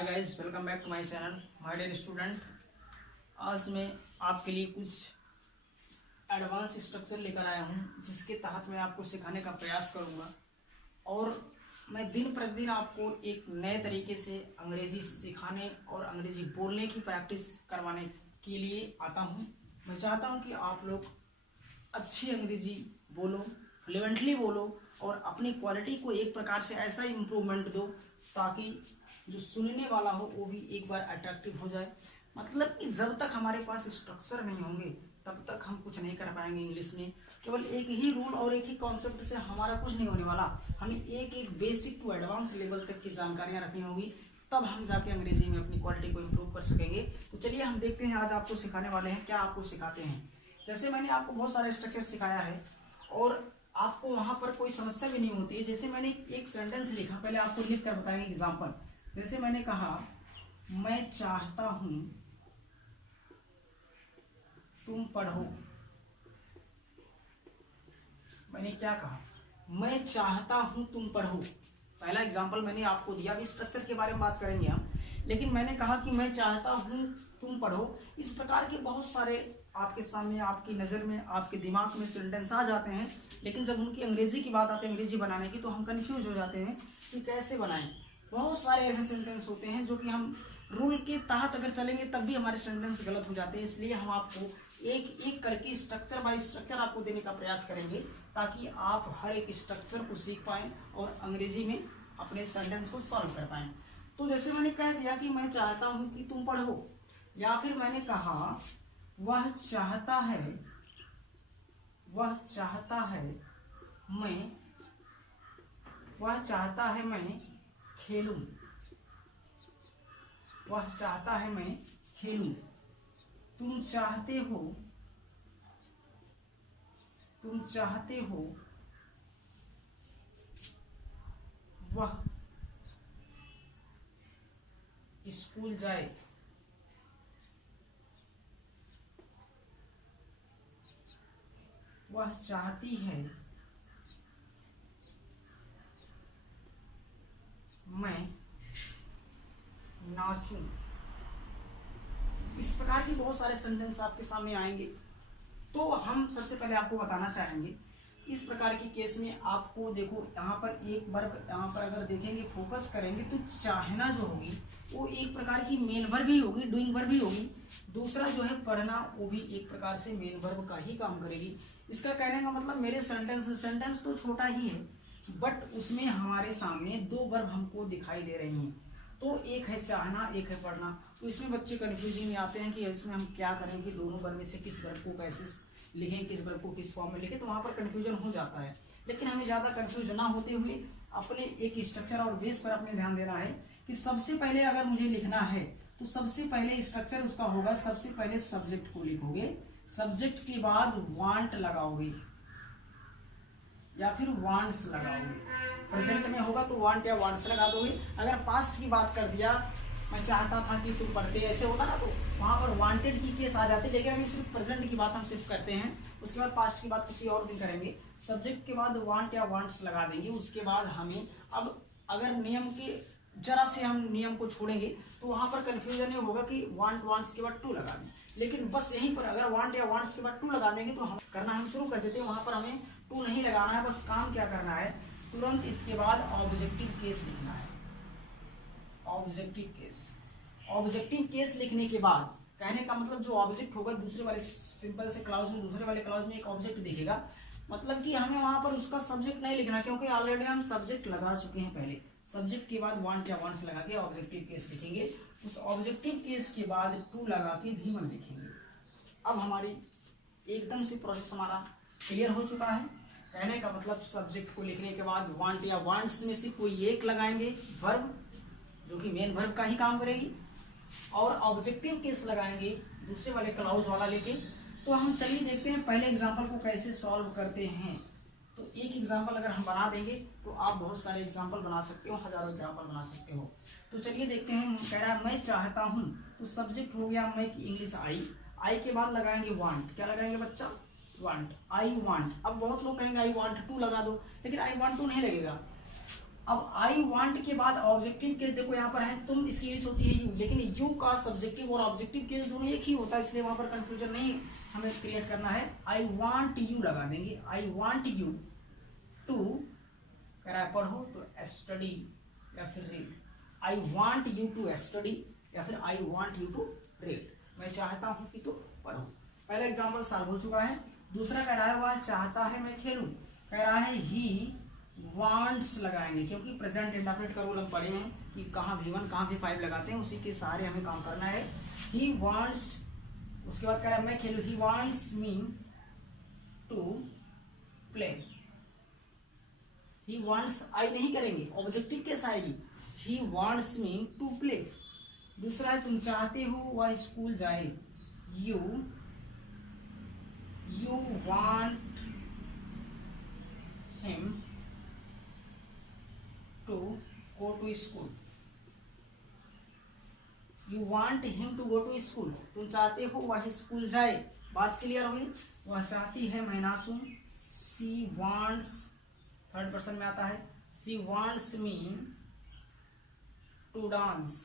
Hi guys, welcome back to my channel my dear student. आज मैं आपके लिए कुछ एडवांस स्ट्रक्चर लेकर आया हूं, जिसके तहत मैं आपको सिखाने का प्रयास करूंगा। और मैं दिन प्रतिदिन आपको एक नए तरीके से अंग्रेजी सिखाने और अंग्रेजी बोलने की प्रैक्टिस करवाने के लिए आता हूं। मैं चाहता हूं कि आप लोग अच्छी अंग्रेजी बोलो, फ्लुएंटली बोलो और अपनी क्वालिटी को एक प्रकार से ऐसा इम्प्रूवमेंट दो ताकि जो सुनने वाला हो वो भी एक बार अट्रैक्टिव हो जाए। मतलब कि जब तक हमारे पास स्ट्रक्चर नहीं होंगे तब तक हम कुछ नहीं कर पाएंगे इंग्लिश में। केवल एक ही रूल और एक ही कॉन्सेप्ट से हमारा कुछ नहीं होने वाला। हमें एक एक बेसिक टू एडवांस लेवल तक की जानकारियां रखनी होगी, तब हम जाके अंग्रेजी में अपनी क्वालिटी को इम्प्रूव कर सकेंगे। तो चलिए हम देखते हैं आज आपको सिखाने वाले हैं, क्या आपको सिखाते हैं। जैसे मैंने आपको बहुत सारे स्ट्रक्चर सिखाया है और आपको वहां पर कोई समस्या भी नहीं होती है। जैसे मैंने एक सेंटेंस लिखा, पहले आपको लिख कर बताएंगे एग्जाम्पल। जैसे मैंने कहा मैं चाहता हूं तुम पढ़ो। मैंने क्या कहा? मैं चाहता हूं तुम पढ़ो। पहला एग्जाम्पल मैंने आपको दिया। अभी स्ट्रक्चर के बारे में बात करेंगे हम, लेकिन मैंने कहा कि मैं चाहता हूं तुम पढ़ो। इस प्रकार के बहुत सारे आपके सामने, आपकी नज़र में, आपके दिमाग में सेंटेंस आ जाते हैं, लेकिन जब उनकी अंग्रेजी की बात आती है, अंग्रेजी बनाने की, तो हम कंफ्यूज हो जाते हैं कि कैसे बनाएं। बहुत सारे ऐसे सेंटेंस होते हैं जो कि हम रूल के तहत अगर चलेंगे तब भी हमारे सेंटेंस गलत हो जाते हैं। इसलिए हम आपको एक एक करके स्ट्रक्चर बाय स्ट्रक्चर आपको देने का प्रयास करेंगे ताकि आप हर एक स्ट्रक्चर को सीख पाएं और अंग्रेजी में अपने सेंटेंस को सॉल्व कर पाएं। तो जैसे मैंने कह दिया कि मैं चाहता हूं कि तुम पढ़ो, या फिर मैंने कहा वह चाहता है मैं खेलूं। वह चाहता है मैं खेलूं। तुम चाहते हो वह स्कूल जाए। वह चाहती है मैं नाचूं। इस प्रकार की बहुत सारे सेंटेंस आपके सामने आएंगे। तो हम सबसे पहले आपको बताना चाहेंगे, इस प्रकार की केस में आपको देखो, यहाँ पर एक वर्ब, यहाँ पर अगर देखेंगे, फोकस करेंगे तो चाहना जो होगी वो एक प्रकार की मेन वर्ब भी होगी, डूइंग वर्ब भी होगी। दूसरा जो है पढ़ना, वो भी एक प्रकार से मेन वर्ब का ही काम करेगी। इसका कहने का मतलब मेरे सेंटेंस तो छोटा ही है, बट उसमें हमारे सामने दो वर्ब हमको दिखाई दे रही हैं। तो एक है चाहना, एक है पढ़ना। तो इसमें बच्चे कंफ्यूजन में आते हैं कि इसमें हम क्या करें कि दोनों वर्ब में से किस वर्ब को कैसे लिखें, किस वर्ब को किस फॉर्म में लिखें। तो वहाँ पर कंफ्यूजन हो जाता है। लेकिन हमें ज़्यादा कंफ्यूज ना होते हुए अपने एक स्ट्रक्चर और बेस पर अपने ध्यान देना है कि सबसे पहले अगर मुझे लिखना है तो सबसे पहले स्ट्रक्चर उसका होगा, सबसे पहले सब्जेक्ट को लिखोगे, सब्जेक्ट के बाद वांट लगाओगे या फिर वांट्स लगाओगे। प्रेजेंट में होगा तो वांट या वांट्स लगा दोगे। अगर पास्ट की बात कर दिया, मैं चाहता था कि तुम पढ़ते, ऐसे होता ना, तो वहाँ पर वांटेड की केस आ जाती है। लेकिन अभी सिर्फ प्रेजेंट की बात हम सिर्फ करते हैं, उसके बाद पास्ट की बात किसी और दिन करेंगे। सब्जेक्ट के बाद वांट या वांट्स लगा देंगे। उसके बाद हमें अब अगर नियम के जरा से हम नियम को छोड़ेंगे तो वहाँ पर कन्फ्यूजन ये होगा कि वांट वांट्स के बाद टू लगा दें। लेकिन बस यहीं पर अगर वांट या वांट्स के बाद टू लगा देंगे तो हम शुरू कर देते हैं। वहाँ पर हमें टू नहीं लगाना है। बस काम क्या करना है, तुरंत इसके बाद ऑब्जेक्टिव केस लिखना है। ऑब्जेक्टिव केस लिखने के बाद, कहने का मतलब जो ऑब्जेक्ट होगा दूसरे वाले सिंपल से क्लाउज में, दूसरे वाले क्लाउज में एक ऑब्जेक्ट दिखेगा। मतलब कि हमें वहां पर उसका सब्जेक्ट नहीं लिखना, क्योंकि ऑलरेडी हम सब्जेक्ट लगा चुके हैं पहले। सब्जेक्ट के बाद वांट या वांट्स लगा के ऑब्जेक्टिव केस लिखेंगे। उस ऑब्जेक्टिव केस के बाद टू लगा के भी हम लिखेंगे। अब हमारी एकदम से प्रोसेस हमारा क्लियर हो चुका है। कहने का मतलब सब्जेक्ट को लिखने के बाद वांट या वांट्स में से कोई एक लगाएंगे वर्ब, जो कि मेन वर्ब का ही काम करेगी, और ऑब्जेक्टिव केस लगाएंगे दूसरे वाले क्लाउज वाला लेके। तो हम चलिए देखते हैं पहले एग्जांपल को कैसे सॉल्व करते हैं। तो एक एग्जांपल अगर हम बना देंगे तो आप बहुत सारे एग्जांपल बना सकते हो, हजारों एग्जांपल बना सकते हो। तो चलिए देखते हैं। कह रहा है मैं चाहता हूँ, तो सब्जेक्ट हो गया मैं की इंग्लिश आई के बाद लगाएंगे वांट। क्या लगाएंगे बच्चा? वांट। I want. अब बहुत लोग कहेंगे आई वांट टू लगा दो, लेकिन आई वांट टू नहीं लगेगा। अब आई वांट के बाद ऑब्जेक्टिव केस देखो यहाँ पर है तुम, इसकी इंग्लिश होती है यू, लेकिन यू का सब्जेक्टिव और ऑब्जेक्टिव केस दोनों एक ही होता है, इसलिए वहां पर कंफ्यूजन नहीं हमें क्रिएट करना है। आई वांट यू लगा देंगे, आई वांट यू टू कह रहा है पढ़ो तो स्टडी या फिर read, I want you to study या फिर I want you to read, मैं चाहता हूं कि तुम पढ़ो। पहला एग्जांपल सॉल्व हो चुका है। दूसरा कह रहा है वह चाहता है मैं खेलूं, कह रहा है ही वांट्स लगाएंगे, क्योंकि प्रेजेंट इंडेफिनिट का रूल हम पढ़े हैं कि कहाँ V1 कहाँ V5 लगाते हैं, उसी के सहारे हमें काम करना है। ही वांट्स, उसके बाद कह रहा है मैं खेलूं, he wants me to play, he wants I नहीं करेंगे, ऑब्जेक्टिव केस आएगी, he wants me to play. दूसरा है तुम चाहते हो वह स्कूल जाए, you want him to go to school, you want him to go to school, तुम चाहते हो वह स्कूल जाए। बात क्लियर होगी, वह चाहती है मैं नाचूं, सी वांट्स, थर्ड पर्सन में आता है, she wants me to dance,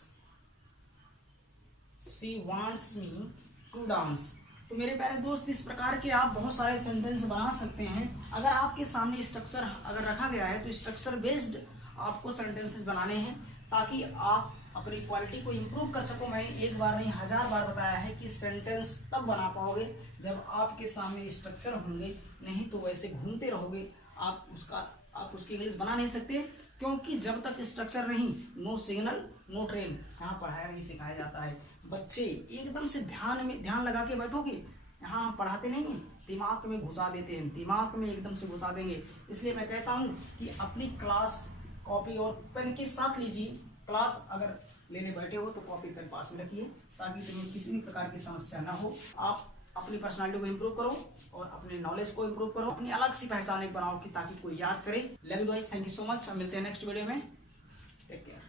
she wants me to dance. तो मेरे प्यारे दोस्त, इस प्रकार के आप बहुत सारे सेंटेंस बना सकते हैं। अगर आपके सामने स्ट्रक्चर अगर रखा गया है तो स्ट्रक्चर बेस्ड आपको सेंटेंसेस बनाने हैं, ताकि आप अपनी क्वालिटी को इम्प्रूव कर सको। मैंने एक बार नहीं 1000 बार बताया है कि सेंटेंस तब बना पाओगे जब आपके सामने स्ट्रक्चर होंगे, नहीं तो वैसे घूमते रहोगे, आप उसकी इंग्लिश बना नहीं सकते, क्योंकि जब तक स्ट्रक्चर नहीं, नो सिग्नल नो ट्रेन, यहाँ पढ़ाया नहीं सिखाया जाता है। बच्चे एकदम से ध्यान लगा के बैठोगे, यहाँ हम पढ़ाते नहीं हैं, दिमाग में घुसा देते हैं, दिमाग में एकदम से घुसा देंगे। इसलिए मैं कहता हूँ कि अपनी क्लास कॉपी और पेन के साथ लीजिए। क्लास अगर लेने बैठे हो तो कॉपी पेन पास में रखिए, ताकि तुम्हें किसी भी प्रकार की समस्या ना हो। आप अपनी पर्सनालिटी को इम्प्रूव करो और अपने नॉलेज को इम्प्रूव करो, अपनी अलग सी पहचान बनाओ कि ताकि कोई याद करे। Love you guys, thank you so much. मिलते हैं नेक्स्ट वीडियो में, टेक केयर।